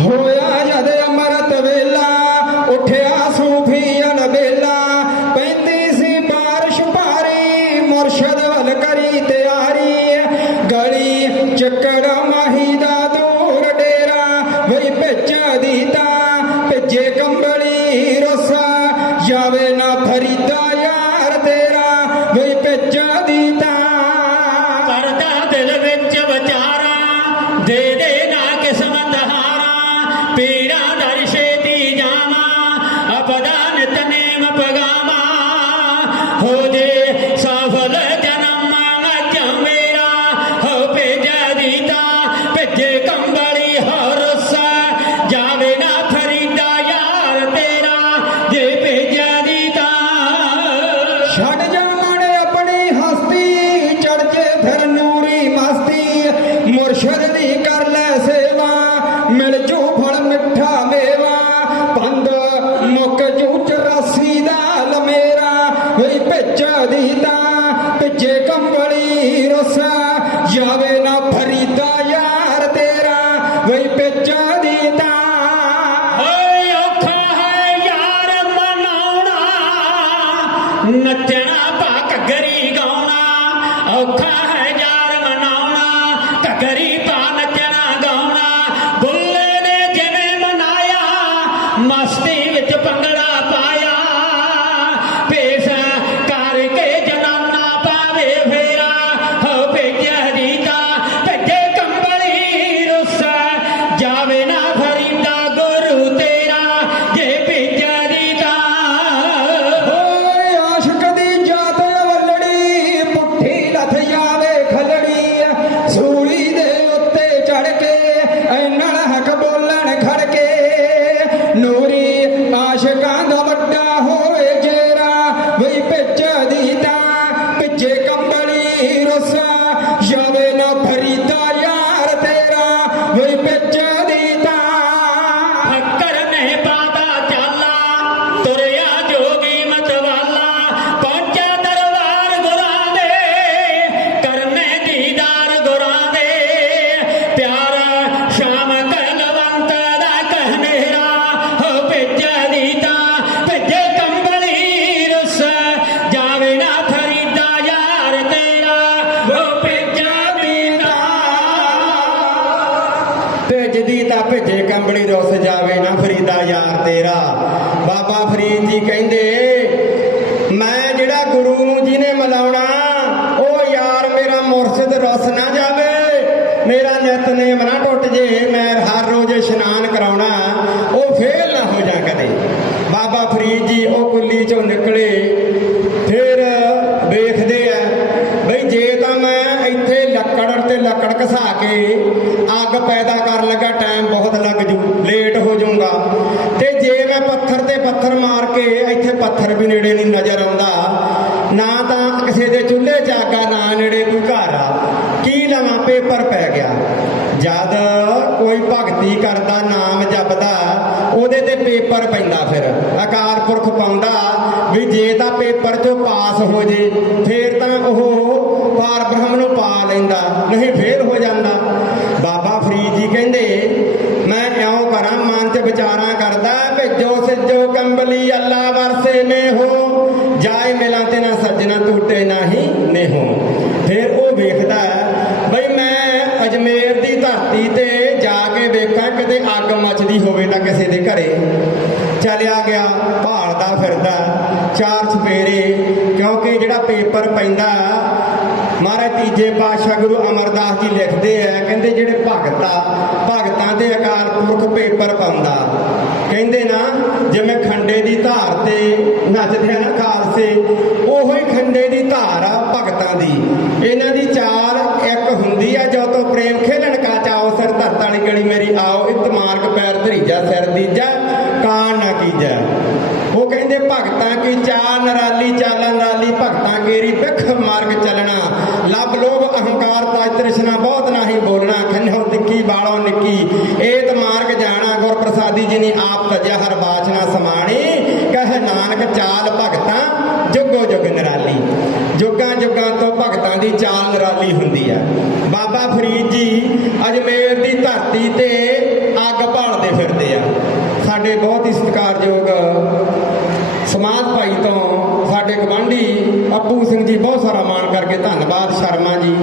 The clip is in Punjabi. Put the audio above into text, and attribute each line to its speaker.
Speaker 1: ਹੋਇਆ ਜਦ ਅਮਰਤ ਵੇਲਾ, ਉਠਿਆ ਸੂਫੀ ਅਨਬੇਲਾ ਪੈਂਦੀ ਸੀ ਬਾਰਿਸ਼ ਭਾਰੀ, ਮੁਰਸ਼ਦ ਵੱਲ ਕਰੀ ਤਿਆਰੀ। ਗਲੀ ਚੱਕੜ ਮਾਹੀ ਦਾ ਦੂਰ ਡੇਰਾ, ਵਈ ਭੇਜਾ ਦੀ ਤਾਂ, ਭੇਜੇ ਕੰਬਲੀ ਰੋਸਾ। ਜਾਵੇ ਨਾ ਸੇਵਾ, ਮਿਲ ਜੂ ਫਲ ਮਿੱਠਾ ਮੇਵਾ। ਪੰਦ ਮੁੱਕ ਜੂ 84 ਦਾ ਲਮੇਰਾ ਵਈ ਭੇਜਾ ਦੀ ਤਾਂ ਭੇਜੇ ਕੰਬਲੀ ਰਸਾ। ਜਾਵੇ ਨਾ ਫਰੀਦਾ ਯਾਰ ਤੇਰਾ ਵਈ ਭੇਜਾ ਦੀ ਤਾਂ
Speaker 2: ਓਏ
Speaker 1: ਵਈ ਭੇਜੇ ਰੁੱਸ ਜਾਵੇ ਨਾ ਫਰੀਦਾ ਯਾਰ ਤੇਰਾ। ਬਾਬਾ ਫਰੀਦ ਜੀ ਕਹਿੰਦੇ, ਮੈਂ ਜਿਹੜਾ ਗੁਰੂ ਨੂੰ ਜਿਹਨੇ ਮਿਲਾਉਣਾ, ਉਹ ਯਾਰ ਮੇਰਾ ਮੁਰਸ਼ਿਦ ਰੁੱਸ ਨਾ ਜਾਵੇ ਮੇਰਾ ਨਿਤਨੇਮ ਨਾ ਟੁੱਟ ਜੇ ਮੈਂ ਹਰ ਰੋਜ਼ ਇਸ਼ਨਾਨ ਕਰਾਉਣਾ ਉਹ ਫੇਲ ਨਾ ਹੋ ਜਾ ਕਦੇ ਬਾਬਾ ਫਰੀਦ ਜੀ ਉਹ ਕੁੱਲੀ ਚੋਂ ਨਿਕਲੇ ਫਿਰ ਵੇਖਦੇ ਆ ਬਈ ਜੇ ਤਾਂ ਮੈਂ ਇੱਥੇ ਲੱਕੜ ਤੇ ਲੱਕੜ ਘਸਾ ਕੇ ਅੱਗ ਪੈਦਾ ਕਰਨ ਲੱਗਾ ਟਾਈਮ ਬਹੁਤ ਲੱਗ ਜੂ ਲੇਟ ਹੋ ਜਾਊਗਾ ਤੇ ਜੇ ਮੈਂ ਪੱਥਰ ਮਾਰ ਕੇ ਇੱਥੇ ਪੱਥਰ ਵੀ ਨੇੜੇ ਨਹੀਂ ਨਜ਼ਰ ਆਉਂਦਾ। ਨਾ ਤਾਂ ਕਿਸੇ ਦੇ ਚੁੱਲ੍ਹੇ 'ਚ ਆਗਾ ਨਾ ਨੇੜੇ ਕੋਈ ਘਰ ਆ। ਕੀ ਲਵਾਂ ਪੇਪਰ ਪੈ ਗਿਆ? ਜਦ ਕੋਈ ਭਗਤੀ ਕਰਦਾ, ਨਾਮ ਜਪਦਾ, ਉਹਦੇ ਤੇ ਪੇਪਰ ਪੈਂਦਾ ਫਿਰ। ਅਕਾਲ ਪੁਰਖ ਪਾਉਂਦਾ ਵੀ ਜੇ ਤਾਂ ਪੇਪਰ 'ਚੋਂ ਪਾਸ ਹੋ ਜੇ, ਫੇਰ ਤਾਂ ਉਹ ਪਾਰ ਬ੍ਰਹਮ ਨੂੰ ਪਾ ਲੈਂਦਾ, ਨਹੀਂ ਫੇਰ ਹੋ ਜਾਂਦਾ। ਬਾਬਾ ਫਰੀਦ ਜੀ ਕਹਿੰਦੇ ਨਹੀਂ ਨੇਹੋ ਫਿਰ ਉਹ ਵੇਖਦਾ ਬਈ ਮੈਂ ਅਜਮੇਰ ਦੀ ਧਰਤੀ ਤੇ ਜਾ ਕੇ ਵੇਖਾਂ, ਕਿਤੇ ਅੱਗ ਮੱਚਦੀ ਹੋਵੇ ਤਾਂ ਕਿਸੇ ਦੇ ਘਰੇ। ਚਲਿਆ ਗਿਆ, ਭਾਲਦਾ ਫਿਰਦਾ, ਚਾਰ ਚਫੇਰੇ, ਕਿਉਂਕਿ ਜਿਹੜਾ ਪੇਪਰ ਪੈਂਦਾ, ਮਹਾਰਾਜ ਤੀਜੇ ਪਾਤਸ਼ਾਹ ਗੁਰੂ ਅਮਰਦਾਸ ਜੀ ਲਿਖਦੇ ਆ, ਕਹਿੰਦੇ ਜਿਹੜੇ ਭਗਤ ਆ ਭਗਤਾਂ ਦੇ ਅਕਾਲ ਪੁਰਖ ਪੇਪਰ ਪਾਉਂਦਾ। ਕਹਿੰਦੇ ਨਾ ਜਿਵੇਂ ਖੰਡੇ ਦੀ ਧਾਰ ਤੇ ਨੱਚਦੇ ਆ ਨਾ ਖਾਲਸੇ, ਉਹੋ ਹੀ ਖੰਡੇ ਦੀ ਧਾਰ ਆ ਭਗਤਾਂ ਦੀ। ਇਹਨਾਂ ਦੀ ਚਾਲ ਇੱਕ ਹੁੰਦੀ ਆ, ਜੋ ਤੋਂ ਪ੍ਰੇਮ ਖੇਲਣ ਕਾ ਚਾਓ ਸਿਰ ਧਰਤ ਵਾਲੀ ਗਲੀ ਮੇਰੀ, ਆਓ ਇਤ ਮਾਰਗ ਪੈਰ ਧਰੀਜਾ ਸਿਰ ਦੀਜਾ ਕਾਨ ਨਾ ਕੀਜਾ। ਉਹ ਕਹਿੰਦੇ, ਭਗਤਾਂ ਕੀ ਚਾਲ ਨਰਾਲੀ, ਚਾਲਾਂ ਨਰਾਲੀ ਭਗਤਾਂ ਕੇਰੀ ਬਿਖ ਮਾਰਗ ਚੱਲਣਾ। ਲੱਭ ਲੋਭ, ਅਹੰਕਾਰ, ਤਾਜ ਤ੍ਰਿਸ਼ਨਾ, ਬਹੁਤ ਨਾਹੀ ਬੋਲਣਾ। ਜੁਗਾਂ ਤੋਂ ਭਗਤਾਂ ਦੀ ਚਾਲ ਨਿਰਾਲੀ ਹੁੰਦੀ ਹੈ। ਬਾਬਾ ਫਰੀਦ ਜੀ ਅਜਮੇਰ ਦੀ ਧਰਤੀ ਤੇ ਅੱਗ ਭਾਲਦੇ ਫਿਰਦੇ ਆ। ਸਾਡੇ ਬਹੁਤ ਹੀ ਸਤਿਕਾਰਯੋਗ ਸਮਾਜ ਭਾਈ ਤੋਂ ਸਾਡੇ ਗਵਾਂਢੀ ਅੱਪੂ ਸਿੰਘ ਜੀ, ਬਹੁਤ ਸਾਰਾ ਮਾਣ ਕਰਕੇ ਧੰਨਵਾਦ, ਸ਼ਰਮਾ ਜੀ।